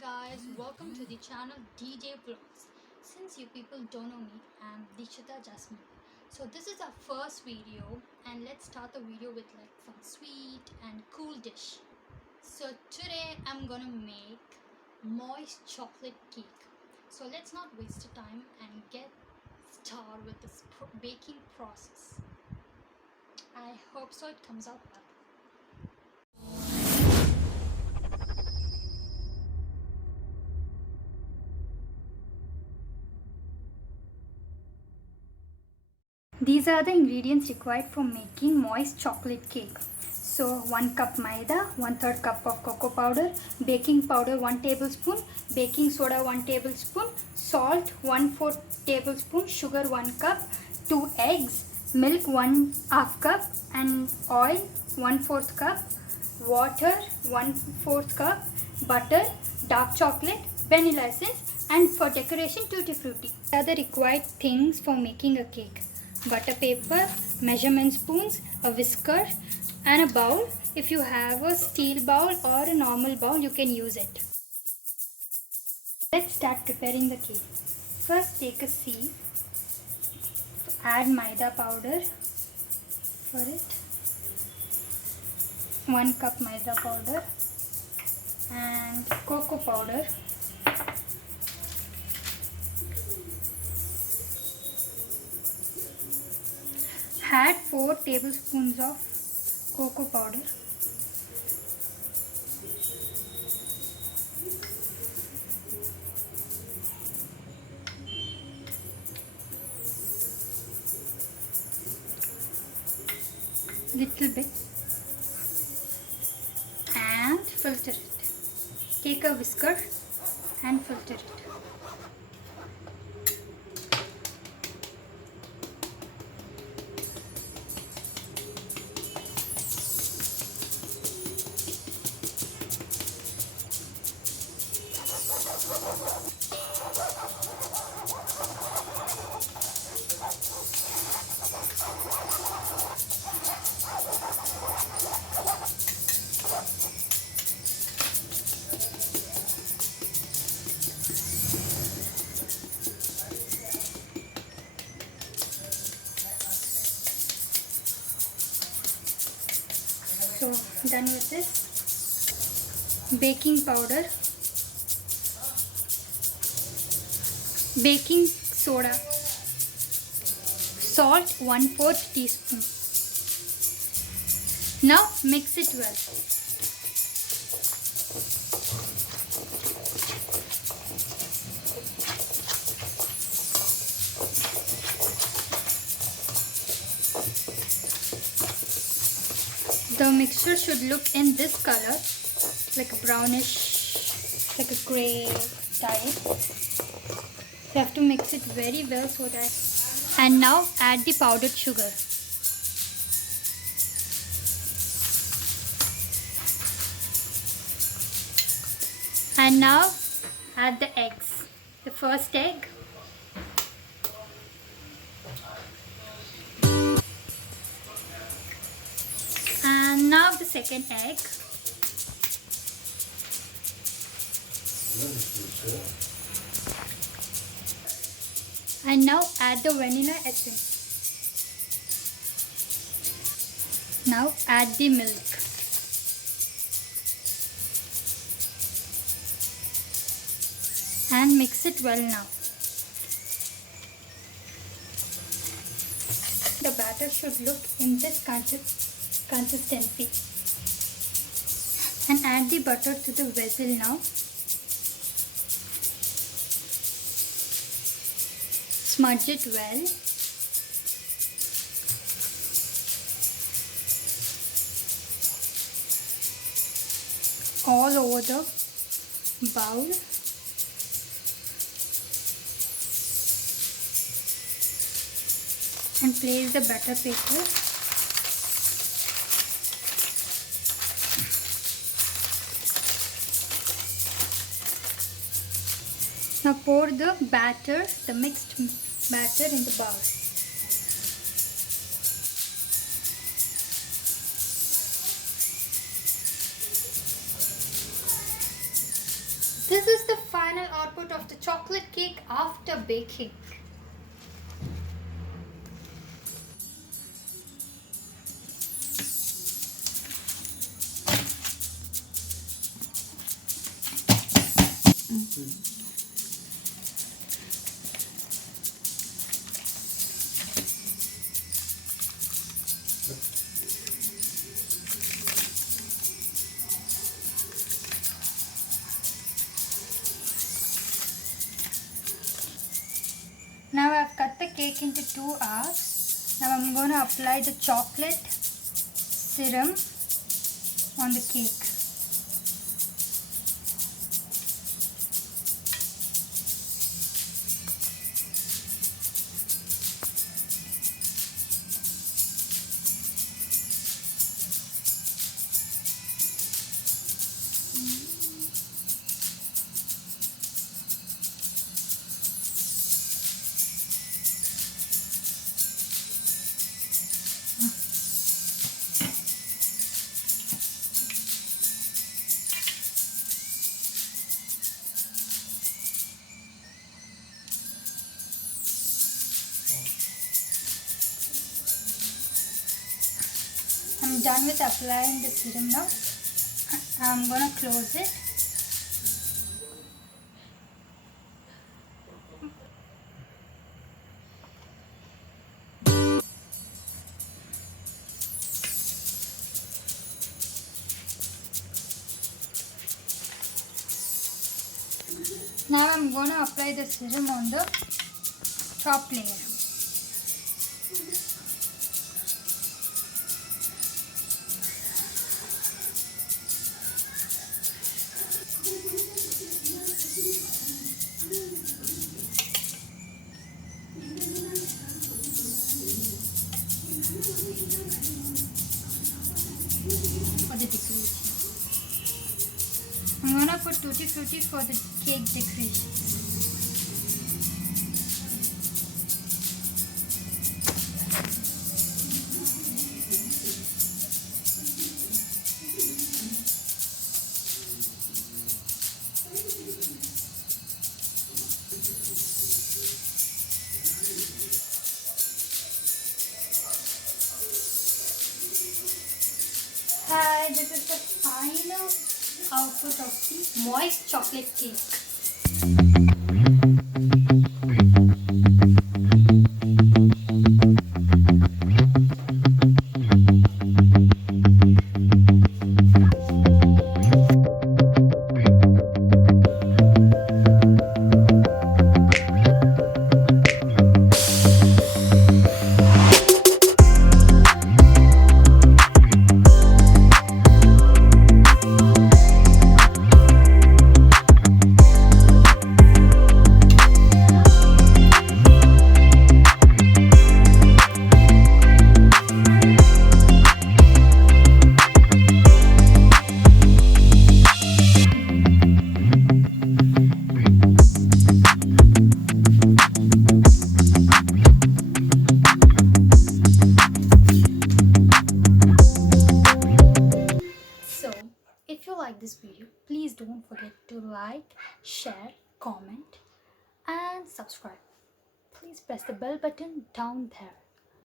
guys, welcome to the channel DJ Vlogs. Since you people don't know me, I'm Dikshita Jasmine. So this is our first video and let's start the video with like some sweet and cool dish. So today I'm gonna make moist chocolate cake. So let's not waste the time and get started with this baking process. I hope so it comes out well. These are the ingredients required for making moist chocolate cake. So 1 cup maida, 1/3 cup of cocoa powder, baking powder 1 tablespoon, baking soda 1 tablespoon, salt 1/4 tablespoon, sugar 1 cup, 2 eggs, milk 1/2 cup and oil 1/4 cup, water 1/4 cup, butter, dark chocolate, vanilla essence and for decoration tutti frutti. These are the required things for making a cake. Butter paper, measurement spoons, a whisker and a bowl. If you have a steel bowl or a normal bowl, you can use it. Let's start preparing the cake. First take a sieve, add maida powder for it, 1 cup maida powder and cocoa powder. Add 4 tablespoons of cocoa powder. Little bit and filter it. Take a whisker and filter it. So done with this. Baking powder, baking soda, salt 1/4 teaspoon. Now mix it well. The mixture should look in this color, like a brownish, like a gray type. You have to mix it very well so that. And now add the powdered sugar. And now add the eggs. The first egg. And now the second egg. And now add the vanilla essence. Now add the milk. And mix it well now. The batter should look in this consistency. And add the butter to the vessel now. Smudge it well. All over the bowl. And place the butter paper. Now pour the batter, the mixed batter in the bowl. This is the final output of the chocolate cake after baking. Now I've cut the cake into 2 halves. Now I'm going to apply the chocolate serum on the cake. I'm done with applying the serum now. I'm going to close it. Now I'm going to apply the serum on the top layer. For the decoration. I'm going to put tutti frutti for the cake decoration. Hi, this is the final output of the moist chocolate cake. If you like this video, please don't forget to like, share, comment and subscribe. Please press the bell button down there.